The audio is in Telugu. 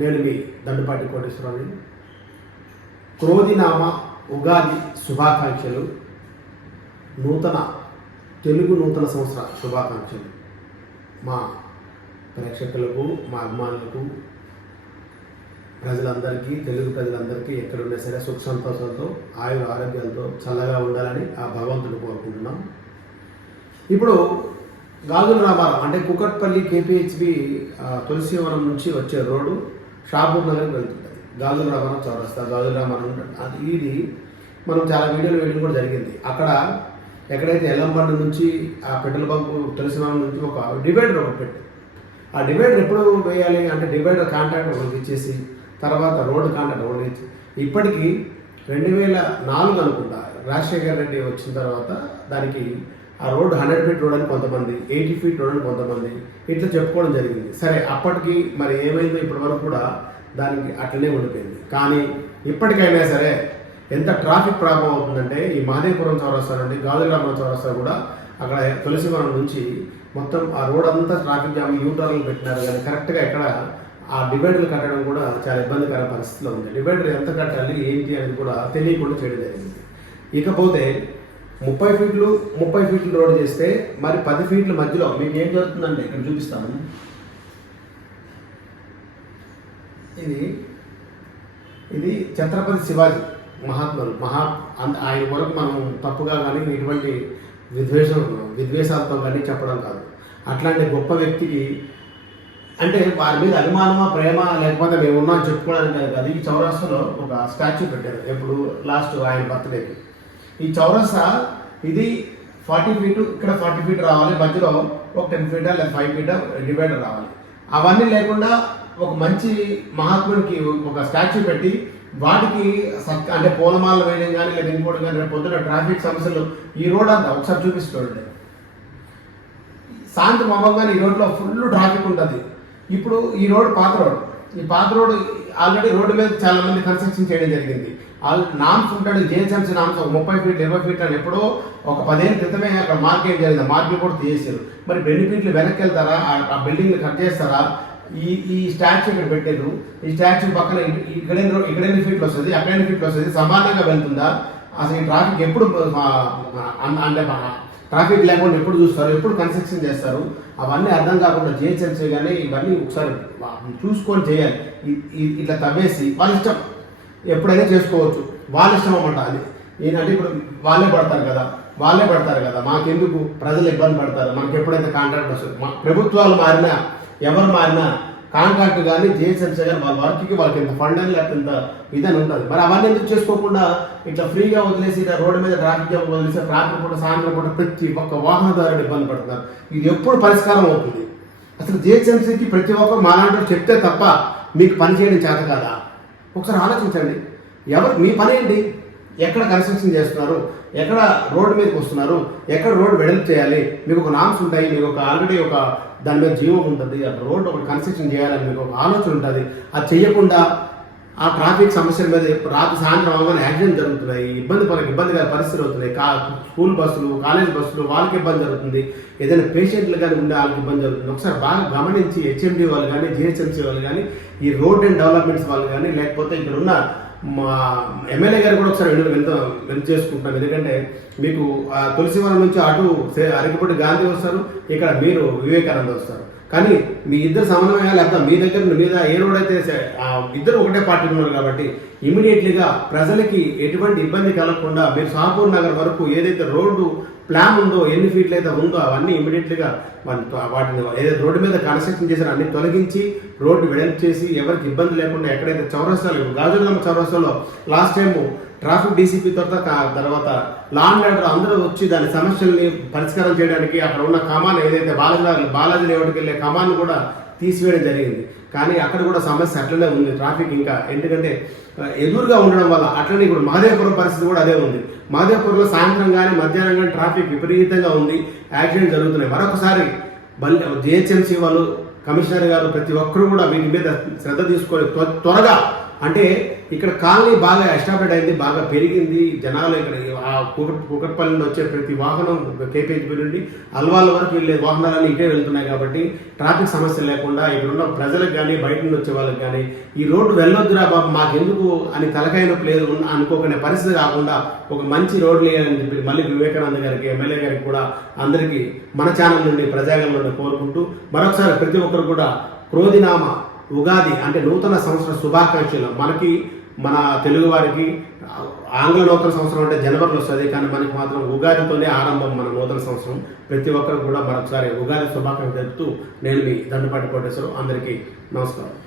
నేను మీ దండుపాటి కోటేశ్వరరావు. క్రోధినామ ఉగాది శుభాకాంక్షలు, తెలుగు నూతన సంవత్సర శుభాకాంక్షలు మా ప్రేక్షకులకు, మా అభిమానులకు, ప్రజలందరికీ, తెలుగు ప్రజలందరికీ ఎక్కడున్నా సరే సుఖ సంతోషాలతో, ఆయుర ఆరోగ్యాలతో చల్లగా ఉండాలని ఆ భగవంతుడు కోరుకుంటున్నాం. ఇప్పుడు గాజుల రామారం అంటే కుకట్పల్లి కేపీహెచ్బి తులసివనం నుంచి వచ్చే రోడ్డు షాపూర్ నగర్కి వెళ్తుంది. గాజుల రామారం చౌరస్తా, గాజుల రామారం అది ఇది మనం చాలా వీడియోలు వేయడం కూడా జరిగింది. అక్కడ ఎక్కడైతే ఎల్లంబండి నుంచి ఆ పెట్రోల్ బంకు తులసివనం నుంచి ఒక డివైడర్ ఒకటి పెట్టి, ఆ డివైడర్ ఎప్పుడు వేయాలి అంటే డివైడర్ కాంట్రాక్ట్ ఒకటి ఇచ్చేసి తర్వాత రోడ్డు కాంట్రాక్ట్ ఒకటి ఇచ్చి ఇప్పటికీ 2004 అనుకుంటా రాజశేఖర్ రెడ్డి వచ్చిన తర్వాత దానికి ఆ రోడ్డు 100 ఫీట్ రోడ్ అని కొంతమంది, 80 ఫీట్ రోడ్ అని కొంతమంది ఇట్లా చెప్పుకోవడం జరిగింది. సరే అప్పటికి మరి ఏమైందో ఇప్పటి వరకు కూడా దానికి అట్లనే ఉండిపోయింది. కానీ ఇప్పటికైనా సరే ఎంత ట్రాఫిక్ ప్రాబ్లం అవుతుందంటే ఈ మహదేవపురం చౌరస్తా నుండి గాజులరామపురం చౌరస్తా కూడా అక్కడ తులసివనం నుంచి మొత్తం ఆ రోడ్ అంతా ట్రాఫిక్ జామ్ యూటర్న్లు పెట్టినారు. కానీ కరెక్ట్గా ఇక్కడ ఆ డివైడర్లు కట్టడం కూడా చాలా ఇబ్బందికర పరిస్థితిలో ఉంది. డివైడర్ ఎంత కట్టాలి ఏంటి అనేది కూడా తెలియకుండా చేయడం జరిగింది. ఇకపోతే 30 ఫీట్లు రోడ్ చేస్తే మరి 10 ఫీట్ల మధ్యలో మీకు ఏం జరుగుతుందంటే ఇక్కడ చూపిస్తాను. ఇది ఛత్రపతి శివాజీ మహాత్ములు ఆయన వరకు మనం తప్పుగా కానీ ఇటువంటి విద్వేషాలతో కానీ చెప్పడం కాదు. అట్లాంటి గొప్ప వ్యక్తికి అంటే వారి మీద అభిమానమా ప్రేమ లేకపోతే మేము ఉన్నాం చెప్పుకోవడానికి కాదు. ఈ చౌరస్తాలో ఒక స్టాచ్యూ పెట్టారు ఎప్పుడు లాస్ట్ ఆయన బర్త్డేకి. ఈ చౌరస్తా ఇది 40 ఫీటు, ఇక్కడ 40 ఫీట్ రావాలి, మధ్యలో ఒక 10 ఫీటా లేదా 5 ఫీటా డివైడర్ రావాలి. అవన్నీ లేకుండా ఒక మంచి మహాత్ముడికి ఒక స్టాచ్యూ పెట్టి వాటికి అంటే పూలమాలలు వేయడం కానీ లేదా ఇంకోటి కానీ రేపు పొద్దున ట్రాఫిక్ సమస్యలు ఈ రోడ్ అంతా ఒకసారి చూపిస్తుండే సాయంత్రం అవ్వగానే ఈ రోడ్లో ఫుల్ ట్రాఫిక్ ఉంటుంది. ఇప్పుడు ఈ రోడ్ ఈ పాత రోడ్ ఆల్రెడీ రోడ్డు మీద చాలా మంది కన్స్ట్రక్షన్ చేయడం జరిగింది. నామ్స్ ఉంటాడు, జిహెచ్ఎంసీ నామ్స్ ఒక 30 ఫీట్లు 20 ఫీట్లు అని ఎప్పుడో ఒక 10 ఏళ్ళ క్రితమే అక్కడ మార్కెట్ జరిగింది. మార్కెట్ కూడా తీసేశారు. మరి 2 ఫీట్లు వెనక్కి వెళ్తారా, ఆ బిల్డింగ్ కట్ చేస్తారా? ఈ స్టాచ్యూ ఇక్కడ పెట్టారు. ఈ స్టాచ్యూ పక్కన ఇక్కడ ఎన్ని ఫీట్లు వస్తుంది, అక్కడ ఎన్ని ఫీట్లు వస్తుంది, సమానంగా వెళ్తుందా? అసలు ఈ ట్రాఫిక్ ఎప్పుడు అంటే ట్రాఫిక్ లేకుండా ఎప్పుడు చూస్తారు, ఎప్పుడు కన్స్ట్రక్షన్ చేస్తారు? అవన్నీ అర్థం కాకుండా జిహెచ్ఎంసీ కానీ ఇవన్నీ ఒకసారి చూసుకొని చేయాలి. ఇట్లా తవ్వేసి వాళ్ళ ఇష్టం ఎప్పుడైనా చేసుకోవచ్చు, వాళ్ళ ఇష్టం అన్నమాట. అది ఏంటంటే ఇప్పుడు వాళ్ళే పడతారు కదా మాకెందుకు, ప్రజలు ఇబ్బంది పడతారు. మనకి ఎప్పుడైతే కాంట్రాక్ట్ వస్తుంది, ప్రభుత్వాలు మారినా ఎవరు మారినా కాంట్రాక్ట్ కానీ జిహెచ్ఎంసీ కానీ వాళ్ళ వర్క్కి వాళ్ళకి ఇంత ఫండ్ అని లేకపోతే ఇంత ఇదని ఉంటుంది. మరి అవన్నీ ఎందుకు చేసుకోకుండా ఇట్లా ఫ్రీగా వదిలేసి రోడ్డు మీద ట్రాఫిక్ జామ్ వదిలేసి ట్రాఫిక్ పూట సాయంత్రం పూట ప్రతి ఒక్క వాహనదారుడు ఇబ్బంది పడుతున్నారు. ఇది ఎప్పుడు పరిష్కారం అవుతుంది? అసలు జిహెచ్ఎంసీకి ప్రతి ఒక్కరు మాలాంటి చెప్తే తప్ప మీకు పని చేయడం చేత కాదా? ఒకసారి ఆలోచించండి. మీ పని ఏంటి? ఎక్కడ కన్స్ట్రక్షన్ చేస్తున్నారు, ఎక్కడ రోడ్డు మీదకి వస్తున్నారు, ఎక్కడ రోడ్డు వెడల్పు చేయాలి, మీకు ఒక నామ్స్ ఉంటాయి, మీకు ఒక ఆల్రెడీ ఒక దాని మీద జీవం ఉంటుంది, అక్కడ రోడ్డు ఒకటి కన్స్ట్రక్షన్ చేయాలని మీకు ఒక ఆలోచన ఉంటుంది. అది చేయకుండా ఆ ట్రాఫిక్ సమస్యల మీద రాత్రి సాయంత్రం అవగానే యాక్సిడెంట్ జరుగుతున్నాయి, ఇబ్బందికర పరిస్థితులు అవుతున్నాయి. స్కూల్ బస్సులు, కాలేజ్ బస్సులు వాళ్ళకి ఇబ్బంది జరుగుతుంది, ఏదైనా పేషెంట్లు కానీ ఉండే వాళ్ళకి ఇబ్బంది జరుగుతుంది. ఒకసారి బాగా గమనించి హెచ్ఎండి వాళ్ళు కానీ జిహెచ్ఎంసీ వాళ్ళు కానీ ఈ రోడ్ అండ్ డెవలప్మెంట్స్ వాళ్ళు కానీ లేకపోతే ఇక్కడ ఉన్న మా ఎమ్మెల్యే గారు కూడా ఒకసారి వెళ్తూ చేసుకుంటున్నాం. ఎందుకంటే మీకు తులసివనం నుంచి అటు అరకిపూడి గాంధీ వస్తారు, ఇక్కడ మీరు వివేకానంద వస్తారు. కానీ మీ ఇద్దరు సమన్వయాలు లేకపోతే మీ దగ్గర మీద ఏ రోడ్ అయితే ఇద్దరు ఒకటే పార్టీ ఉన్నారు కాబట్టి ఇమీడియట్లీగా ప్రజలకి ఎటువంటి ఇబ్బంది కలగకుండా మీరు షాపూర్ నగర్ వరకు ఏదైతే రోడ్డు ప్లాన్ ఉందో, ఎన్ని ఫీట్లు అయితే ఉందో అవన్నీ ఇమీడియట్లీగా వాటిని ఏదైతే రోడ్డు మీద కన్స్ట్రక్షన్ చేశారో అన్ని తొలగించి రోడ్డు వెడల్పు చేసి ఎవరికి ఇబ్బంది లేకుండా ఎక్కడైతే చౌరస్తాలు గాజులరామ చౌరస్తాలో లాస్ట్ టైం ట్రాఫిక్ డీసీపీ తర్వాత లా అండ్ ఆర్డర్ అందరూ వచ్చి దాని సమస్యల్ని పరిష్కారం చేయడానికి అక్కడ ఉన్న కమాన్ ఏదైతే బాలాజీ లేఅవుట్కి వెళ్ళే కమాన్ కూడా తీసివేయడం జరిగింది. కానీ అక్కడ కూడా సమస్య అట్లనే ఉంది ట్రాఫిక్ ఇంకా. ఎందుకంటే ఎదురుగా ఉండడం వల్ల అట్లనే ఇప్పుడు మహదేవపురం పరిస్థితి కూడా అదే ఉంది. మహదేవపురంలో సాయంత్రం కానీ మధ్యాహ్నం కానీ ట్రాఫిక్ విపరీతంగా ఉంది, యాక్సిడెంట్ జరుగుతున్నాయి. మరొకసారి జిహెచ్ఎంసీ వాళ్ళు, కమిషనర్ గారు ప్రతి ఒక్కరు కూడా వీటి మీద శ్రద్ధ తీసుకొని త్వరగా అంటే ఇక్కడ కాలనీ బాగా ఎస్టాబ్లిష్ అయింది, బాగా పెరిగింది. జనాలు ఇక్కడ ఆ కూకట్పల్లి వచ్చే ప్రతి వాహనం కేపీహెచ్పీ నుండి అల్వాల వరకు వెళ్ళే వాహనాలన్నీ ఇటే వెళ్తున్నాయి కాబట్టి ట్రాఫిక్ సమస్య లేకుండా ఇక్కడున్న ప్రజలకు కానీ బయట నుండి వచ్చే వాళ్ళకి కానీ ఈ రోడ్డు వెళ్ళొద్దురా బాబు మాకెందుకు అని తలకాయ నొప్పి లేదు అనుకోకునే పరిస్థితి కాకుండా ఒక మంచి రోడ్లు వేయాలని చెప్పి మళ్ళీ వివేకానంద గారికి, ఎమ్మెల్యే గారికి కూడా అందరికీ మన ఛానల్ నుండి ప్రజాగం నుండి కోరుకుంటూ మరొకసారి ప్రతి ఒక్కరు కూడా క్రోధినామ ఉగాది అంటే నూతన సంవత్సర శుభాకాంక్షలు. మనకి మన తెలుగు వారికి ఆంగ్ల నూతన సంవత్సరం అంటే జనవరిలో వస్తుంది, కానీ మనకి మాత్రం ఉగాదితోనే ఆరంభం మన నూతన సంవత్సరం. ప్రతి ఒక్కరు కూడా మరొకసారి ఉగాది శుభాకాంక్షలు తెలుపుతూ నేను మీ దండపాటి కోటేశ్వరరావు, అందరికీ నమస్కారం.